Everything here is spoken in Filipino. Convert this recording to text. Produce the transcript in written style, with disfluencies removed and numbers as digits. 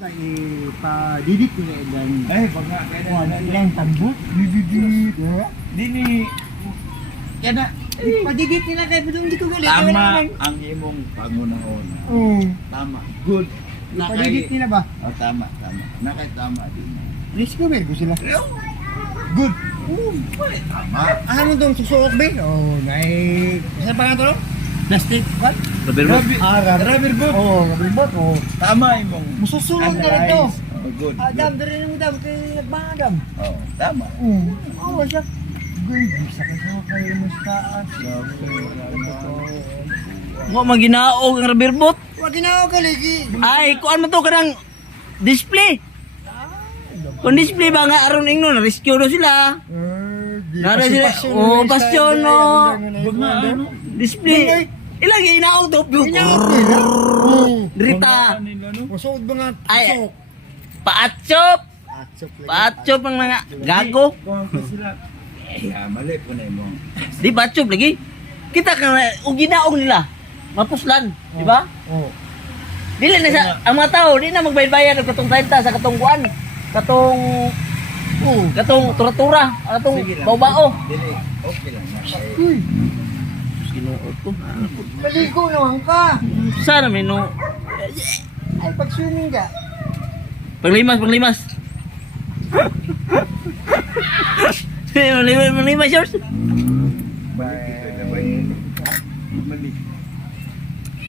Pa-didit nila ilan. Eh, pag nga, kaya na. Ilang tambot. Didit. Dini, Kaya na. Pa-didit nila kaya pero hindi ko galit. tama ang imong pangunahon. Oo. Tama. Good. Pa-didit nila ba? Oh, tama. Nakay-tama din. Alis ko ba? Gusto sila. Good. Tama. Ano dong susuok ba? Oo. Saan pa nga to? Plastic. What? Rubber Rubber boot. Oo. Rubber boot. Oo. Tama imong Mususunod na rin to. Oh, good. Adam, dari mo dam kay nagbangadam. Oh, tama. Oo, siya. Good, bisa ka sa kayo mo sa taas. Mo maginaog ang rubber boot. Wag ginawa ka lagi. Ay, kuan mo to kanang display. Kung display ba nga aron ingno na rescue do sila. Nara sila. Oh, pasyon no. Display. Ilang inaog to. Drita. Musod ba nga? Ay, paatchop. Paatchop ang mga gago. Kung sila. Mali po na imong. Di paatchop lagi. Kita ka og ginaog nila. Mapuslan, di ba? Oo. Dili na sa ang mga tao di na magbayad-bayad og katong 30 sa katong kuan. Katong tura-tura, katong Sige lang. bao-bao. Dili, okay lang. Uy, Ginoo ko. maligo naman ka. Sana mino. Ay, pag-swimming ka. Paglimas. Paglimas, yours. Bye.